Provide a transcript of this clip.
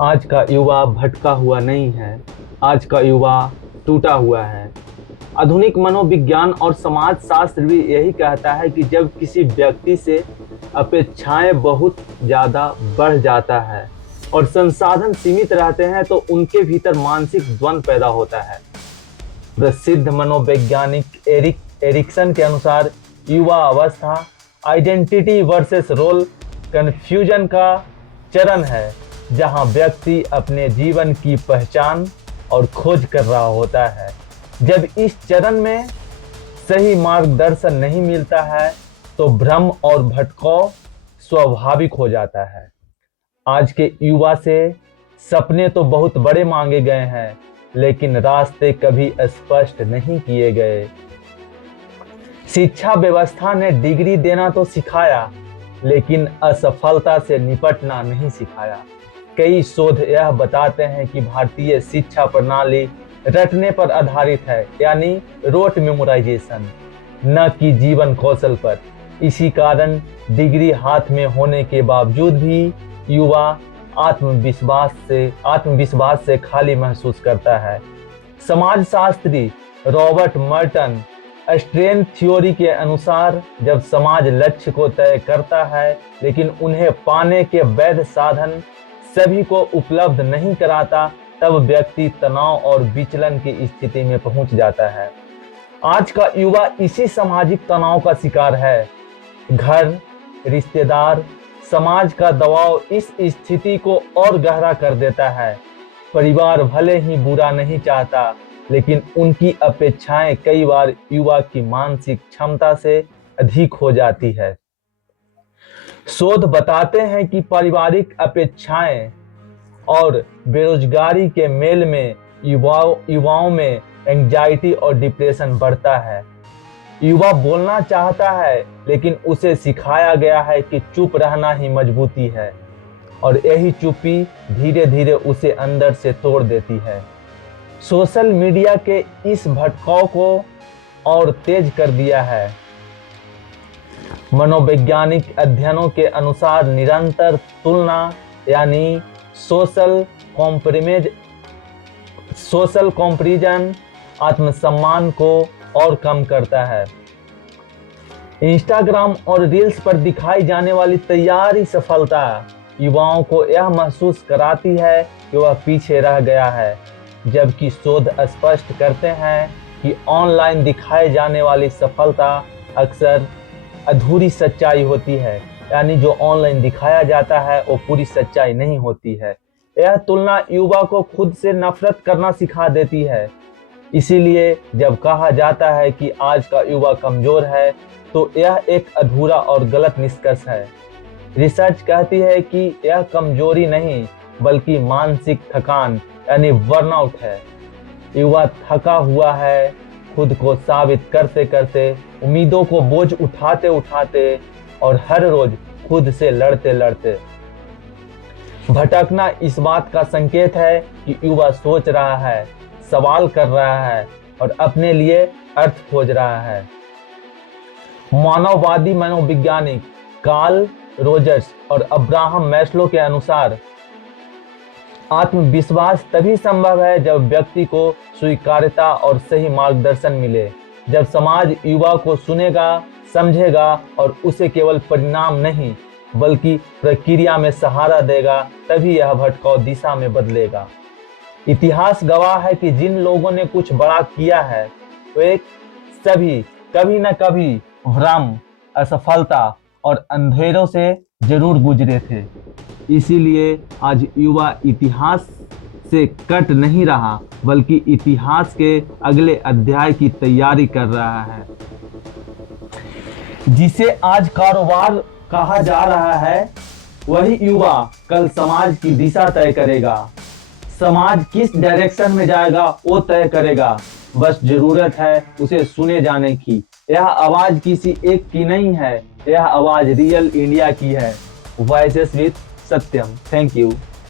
आज का युवा भटका हुआ नहीं है, आज का युवा टूटा हुआ है। आधुनिक मनोविज्ञान और समाज शास्त्र भी यही कहता है कि जब किसी व्यक्ति से अपेक्षाएं बहुत ज़्यादा बढ़ जाता है और संसाधन सीमित रहते हैं तो उनके भीतर मानसिक द्वंद्व पैदा होता है। प्रसिद्ध मनोवैज्ञानिक एरिक एरिक्सन के अनुसार युवा अवस्था आइडेंटिटी वर्सेस रोल कन्फ्यूजन का चरण है, जहां व्यक्ति अपने जीवन की पहचान और खोज कर रहा होता है। जब इस चरण में सही मार्गदर्शन नहीं मिलता है तो भ्रम और भटकाव स्वाभाविक हो जाता है। आज के युवा से सपने तो बहुत बड़े मांगे गए हैं, लेकिन रास्ते कभी स्पष्ट नहीं किए गए। शिक्षा व्यवस्था ने डिग्री देना तो सिखाया, लेकिन असफलता से निपटना नहीं सिखाया। कई शोध यह बताते हैं कि भारतीय शिक्षा प्रणाली रटने पर आधारित है, यानी रोट मेमोराइजेशन, न कि जीवन कौशल पर। इसी कारण डिग्री हाथ में होने के बावजूद भी युवा आत्मविश्वास से खाली महसूस करता है। समाजशास्त्री रॉबर्ट मर्टन स्ट्रेंथ थ्योरी के अनुसार जब समाज लक्ष्य को तय करता है लेकिन उन्हें पाने के वैध साधन सभी को उपलब्ध नहीं कराता, तब व्यक्ति तनाव और विचलन की स्थिति में पहुंच जाता है। आज का युवा इसी सामाजिक तनाव का शिकार है। घर, रिश्तेदार, समाज का दबाव इस स्थिति को और गहरा कर देता है। परिवार भले ही बुरा नहीं चाहता, लेकिन उनकी अपेक्षाएं कई बार युवा की मानसिक क्षमता से अधिक हो जाती है। शोध बताते हैं कि पारिवारिक अपेक्षाएं और बेरोजगारी के मेल में युवाओं में एंजाइटी और डिप्रेशन बढ़ता है। युवा बोलना चाहता है, लेकिन उसे सिखाया गया है कि चुप रहना ही मजबूती है, और यही चुप्पी धीरे धीरे उसे अंदर से तोड़ देती है। सोशल मीडिया के इस भटकाव को और तेज कर दिया है। मनोवैज्ञानिक अध्ययनों के अनुसार निरंतर तुलना यानी सोशल कंपैरिजन आत्मसम्मान को और कम करता है। इंस्टाग्राम और रील्स पर दिखाई जाने वाली तैयारी सफलता युवाओं को यह महसूस कराती है कि वह पीछे रह गया है, जबकि शोध स्पष्ट करते हैं कि ऑनलाइन दिखाई जाने वाली सफलता अक्सर अधूरी सच्चाई होती है, यानी जो ऑनलाइन दिखाया जाता है वो पूरी सच्चाई नहीं होती है। यह तुलना युवा को खुद से नफरत करना सिखा देती है। इसीलिए जब कहा जाता है कि आज का युवा कमजोर है, तो यह एक अधूरा और गलत निष्कर्ष है। रिसर्च कहती है कि यह कमजोरी नहीं, बल्कि मानसिक थकान यानी बर्नआउट है। युवा थका हुआ है, खुद को साबित करते करते, उम्मीदों को बोझ उठाते उठाते और हर रोज खुद से लड़ते लड़ते। भटकना इस बात का संकेत है कि युवा सोच रहा है, सवाल कर रहा है और अपने लिए अर्थ खोज रहा है। मानववादी मनोवैज्ञानिक कार्ल रोजर्स और अब्राहम मैस्लो के अनुसार आत्मविश्वास तभी संभव है जब व्यक्ति को स्वीकार्यता और सही मार्गदर्शन मिले। जब समाज युवा को सुनेगा, समझेगा और उसे केवल परिणाम नहीं बल्कि प्रक्रिया में सहारा देगा, तभी यह भटकाव दिशा में बदलेगा। इतिहास गवाह है कि जिन लोगों ने कुछ बड़ा किया है वे सभी कभी न कभी भ्रम, असफलता और अंधेरों से जरूर गुजरे थे। इसीलिए आज युवा इतिहास से कट नहीं रहा, बल्कि इतिहास के अगले अध्याय की तैयारी कर रहा है। जिसे आज कारोबार कहा जा रहा है, वही युवा कल समाज की दिशा तय करेगा। समाज किस डायरेक्शन में जाएगा वो तय करेगा, बस जरूरत है उसे सुने जाने की। यह आवाज किसी एक की नहीं है, यह आवाज रियल इंडिया की है। Voices with Satyam. Thank you.